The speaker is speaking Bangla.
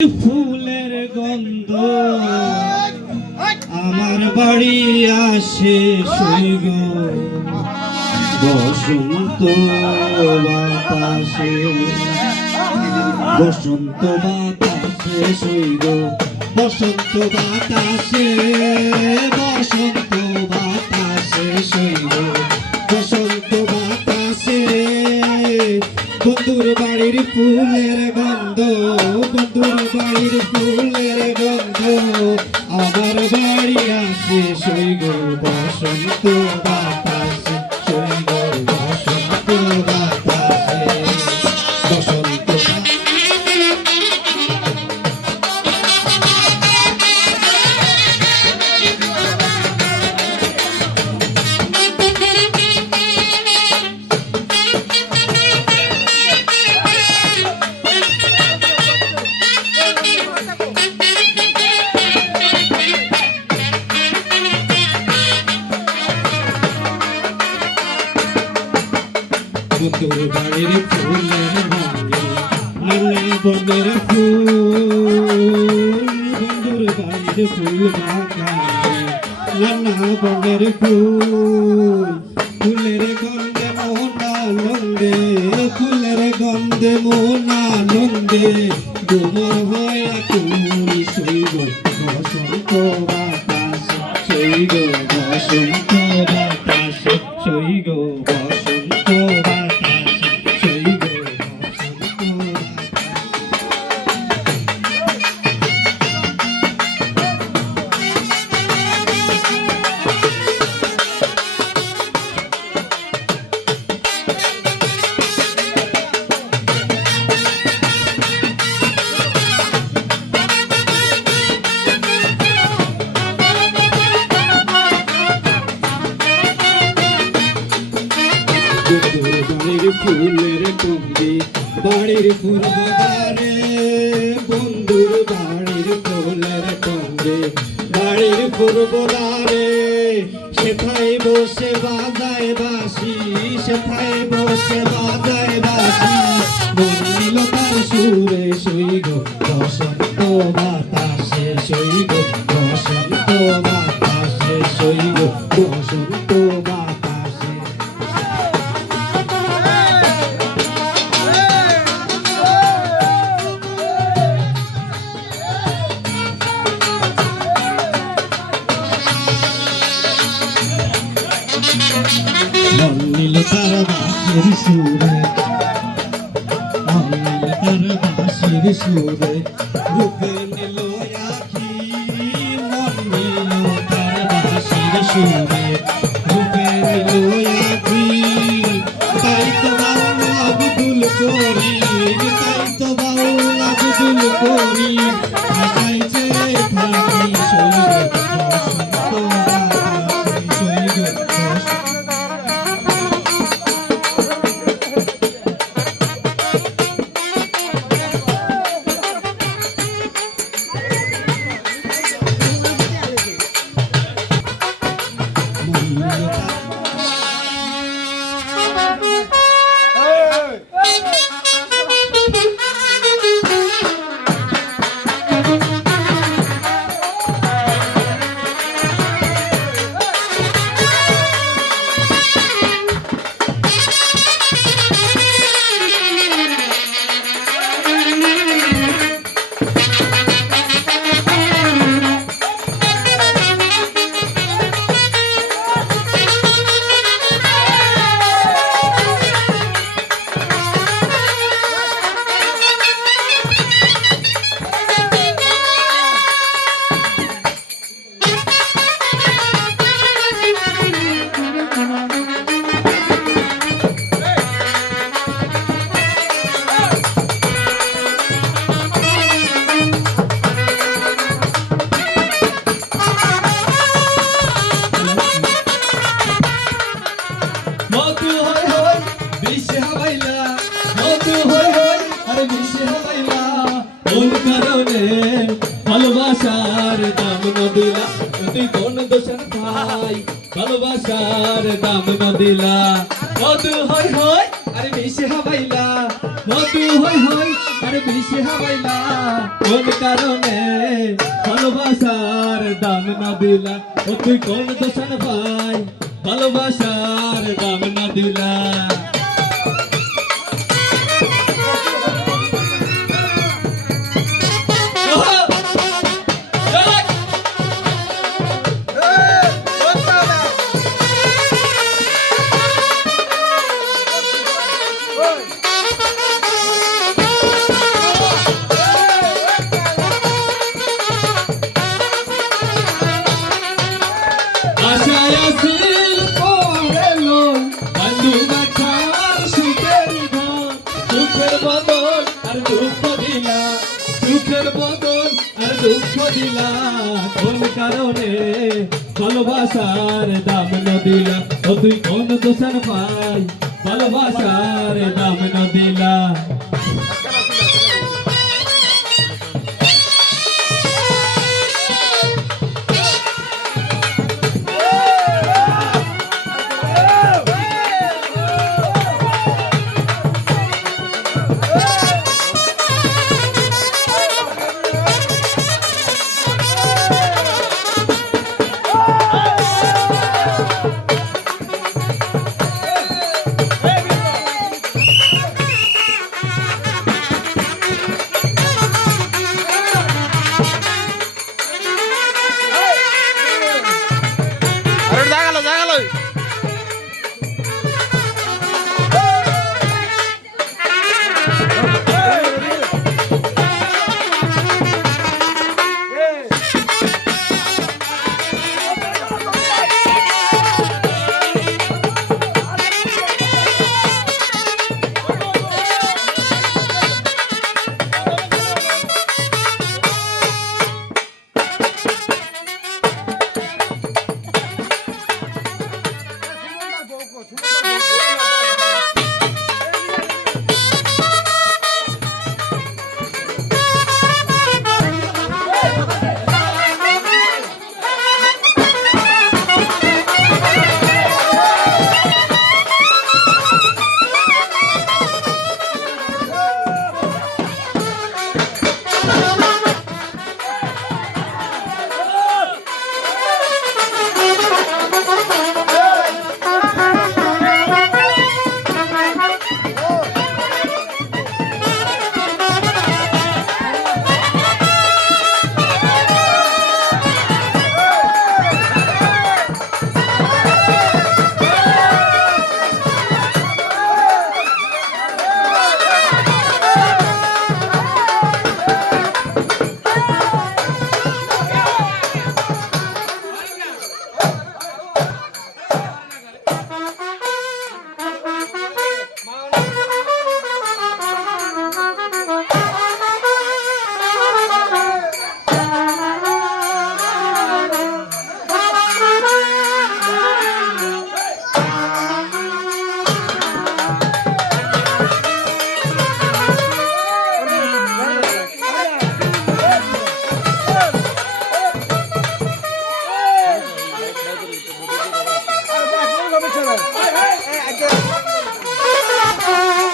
ফুলের গন্ধ আমার বাড়ি আসে সৈগ বসন্ত বাতাসে বসন্ত বাতাসে সৈগ বসন্ত বাতাসে বসন্ত বাতাসে সৈগ বসন্ত বাতাসে বন্ধুর বাড়ির ফুলের গন্ধ বন্ধুর বাড়ির ফুলের গন্ধ আমার বাড়ি আসে সৈগ বসন্ত বাতাসে সৈগ বসন্ত বাতাসে বসন্ত বন্ধুর বাড়ির ফুলের রঙে লাল বনের ফুল বন্ধুর বাড়ির ফুল বাগানে লাল বনের ফুল ফুলের গন্ধে মন আনন্দে ফুলের গন্ধে মন আনন্দে গোমর হয় আকুল সৈগ বসন্ত বাতাস সৈগ বসন্ত বাতাস সৈগ বসন্ত ফুলের টুঙ্গি বাড়ির ফুল বাগানে বন্ধুর বাড়ির ফুলের টুঙ্গি বাড়ির ফুল বাগানে সেথায় বসে বাজায় বাঁশি সেথায় বসে বাজায় বাঁশি মন নিল তার সুরে সৈগ বসন্ত বাতাসে সৈগ বসন্ত বাতাসে সৈগ বসন্ত বাতাসে মন নিল তার বাঁশির সুরে মন নিল তার বাঁশির সুরে রূপে নিল আখি মন নিল তার বাঁশির সুরে রূপে নিল আখি তাই তো বাউল আব্দুল করিম তাই তো বাউল আব্দুল করিম আশায় চেয়ে থাকি সৈগ বসন্ত বাতাসে সৈগ ভালোবাসার দাম ন দিলা তুই কোন দোষের ভাই ভালোবাসার দাম ন দিলা মধু হই হই আরে মিশে হবাইলা মধু হই হই আর বেশি হাওয়াইলা কোন কারণে ভালোবাসার দাম না দিলা ও তুই কোন দোষণ ভাই ভালোবাসার দাম না দিলা আশায় আসিল পরে লই বন্ধু দেখার সুখের ঘর সুখের বদল আর দুঃখ দিলা সুখের বদল আর দুঃখ দিলা কোন কারণে ভালোবাসার দাম না দিলা ও তুই কোন দোষণ পাই ভালোবাসার দাম না দিলা Hey,